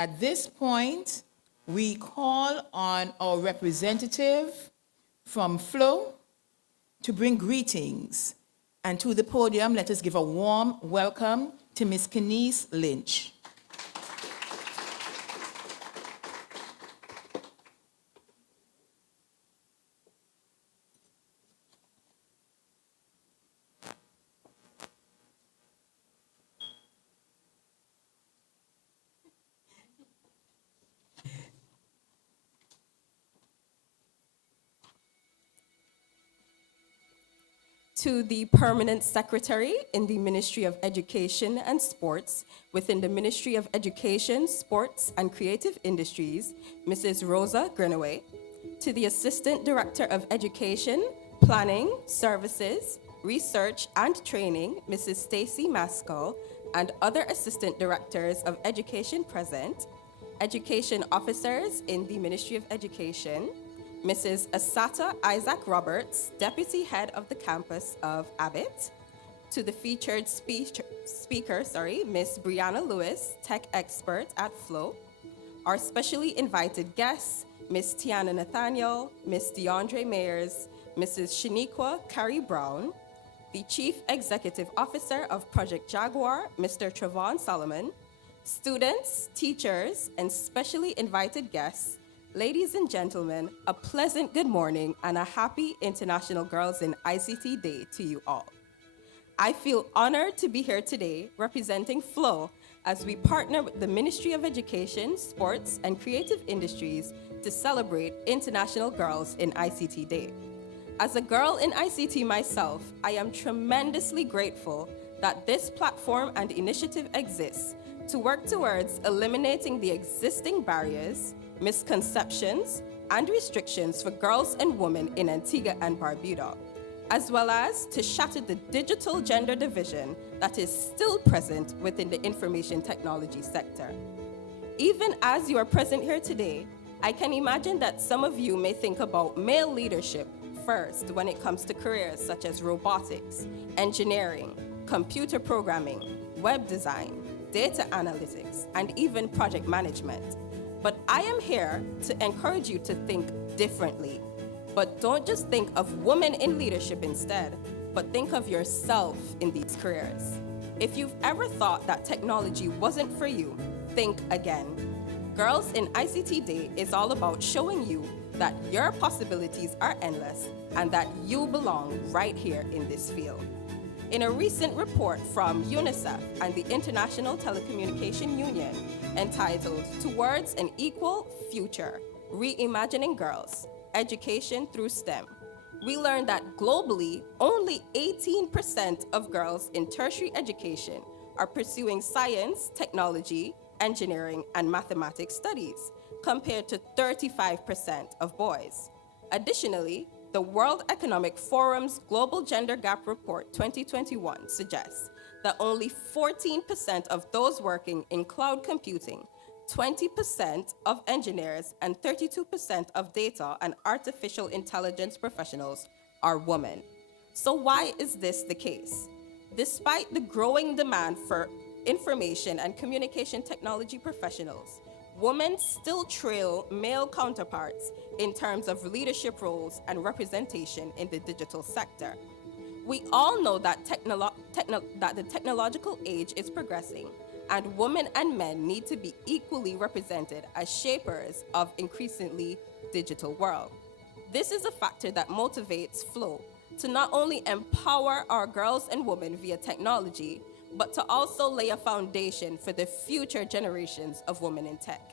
At this point, we call on our representative from FLO to bring greetings. And to the podium, let us give a warm welcome to Ms. KenNyse Lynch. To the Permanent Secretary in the Ministry of Education and Sports within the Ministry of Education, Sports, and Creative Industries, Mrs. Rosa Greenaway. To the Assistant Director of Education, Planning, Services, Research, and Training, Mrs. Stacy Maskell, and other Assistant Directors of Education present, Education Officers in the Ministry of Education, Mrs. Asata Isaac Roberts, Deputy Head of the Campus of Abbott. To the featured speaker, Ms. Brianna Lewis, Tech Expert at FLO. Our specially invited guests, Ms. Tiana Nathaniel, Ms. DeAndre Mayers, Mrs. Shaniqua Carrie Brown. The Chief Executive Officer of Project Jaguar, Mr. Trevon Solomon. Students, teachers, and specially invited guests, ladies and gentlemen, a pleasant good morning and a happy International Girls in ICT Day to you all. I feel honored to be here today representing FLO as we partner with the Ministry of Education, Sports, and Creative Industries to celebrate International Girls in ICT Day. As a girl in ICT myself, I am tremendously grateful that this platform and initiative exists to work towards eliminating the existing barriers, misconceptions, and restrictions for girls and women in Antigua and Barbuda, as well as to shatter the digital gender division that is still present within the information technology sector. Even as you are present here today, I can imagine that some of you may think about male leadership first when it comes to careers such as robotics, engineering, computer programming, web design, data analytics, and even project management. But I am here to encourage you to think differently. But don't just think of women in leadership instead, but think of yourself in these careers. If you've ever thought that technology wasn't for you, think again. Girls in ICT Day is all about showing you that your possibilities are endless and that you belong right here in this field. In a recent report from UNICEF and the International Telecommunication Union entitled Towards an Equal Future, Reimagining Girls, Education Through STEM, we learned that globally, only 18% of girls in tertiary education are pursuing science, technology, engineering, and mathematics studies, compared to 35% of boys. Additionally, the World Economic Forum's Global Gender Gap Report 2021 suggests that only 14% of those working in cloud computing, 20% of engineers, and 32% of data and artificial intelligence professionals are women. So why is this the case? Despite the growing demand for information and communication technology professionals, women still trail male counterparts in terms of leadership roles and representation in the digital sector. We all know that the technological age is progressing, and women and men need to be equally represented as shapers of increasingly digital world. This is a factor that motivates FLO to not only empower our girls and women via technology, but to also lay a foundation for the future generations of women in tech.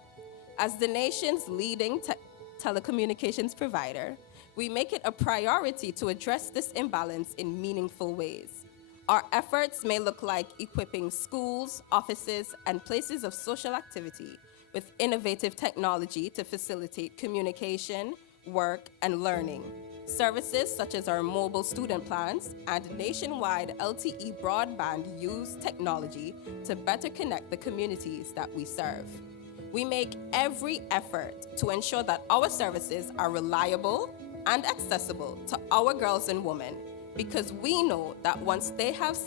As the nation's leading telecommunications provider, we make it a priority to address this imbalance in meaningful ways. Our efforts may look like equipping schools, offices, and places of social activity with innovative technology to facilitate communication, work, and learning. Services such as our mobile student plans and nationwide LTE broadband use technology to better connect the communities that we serve. We make every effort to ensure that our services are reliable and accessible to our girls and women, because we know that once they have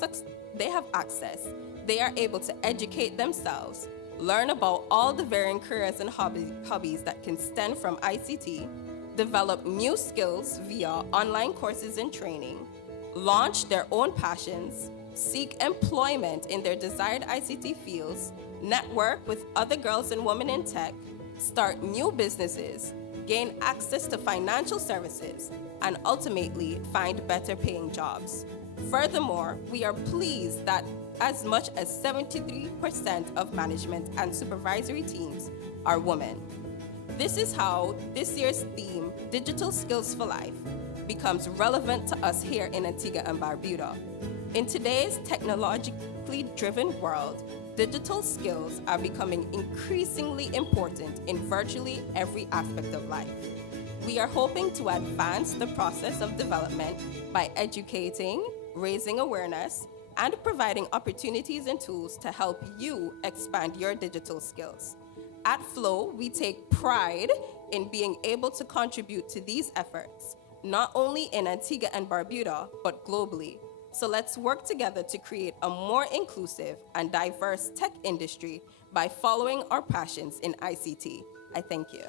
access, they are able to educate themselves, learn about all the varying careers and hobbies that can stem from ICT, develop new skills via online courses and training, launch their own passions, seek employment in their desired ICT fields, network with other girls and women in tech, start new businesses, gain access to financial services, and ultimately find better paying jobs. Furthermore, we are pleased that as much as 73% of management and supervisory teams are women. This is how this year's theme, Digital Skills for Life, becomes relevant to us here in Antigua and Barbuda. In today's technologically driven world, digital skills are becoming increasingly important in virtually every aspect of life. We are hoping to advance the process of development by educating, raising awareness, and providing opportunities and tools to help you expand your digital skills. At Flow, we take pride in being able to contribute to these efforts, not only in Antigua and Barbuda, but globally. So let's work together to create a more inclusive and diverse tech industry by following our passions in ICT. I thank you.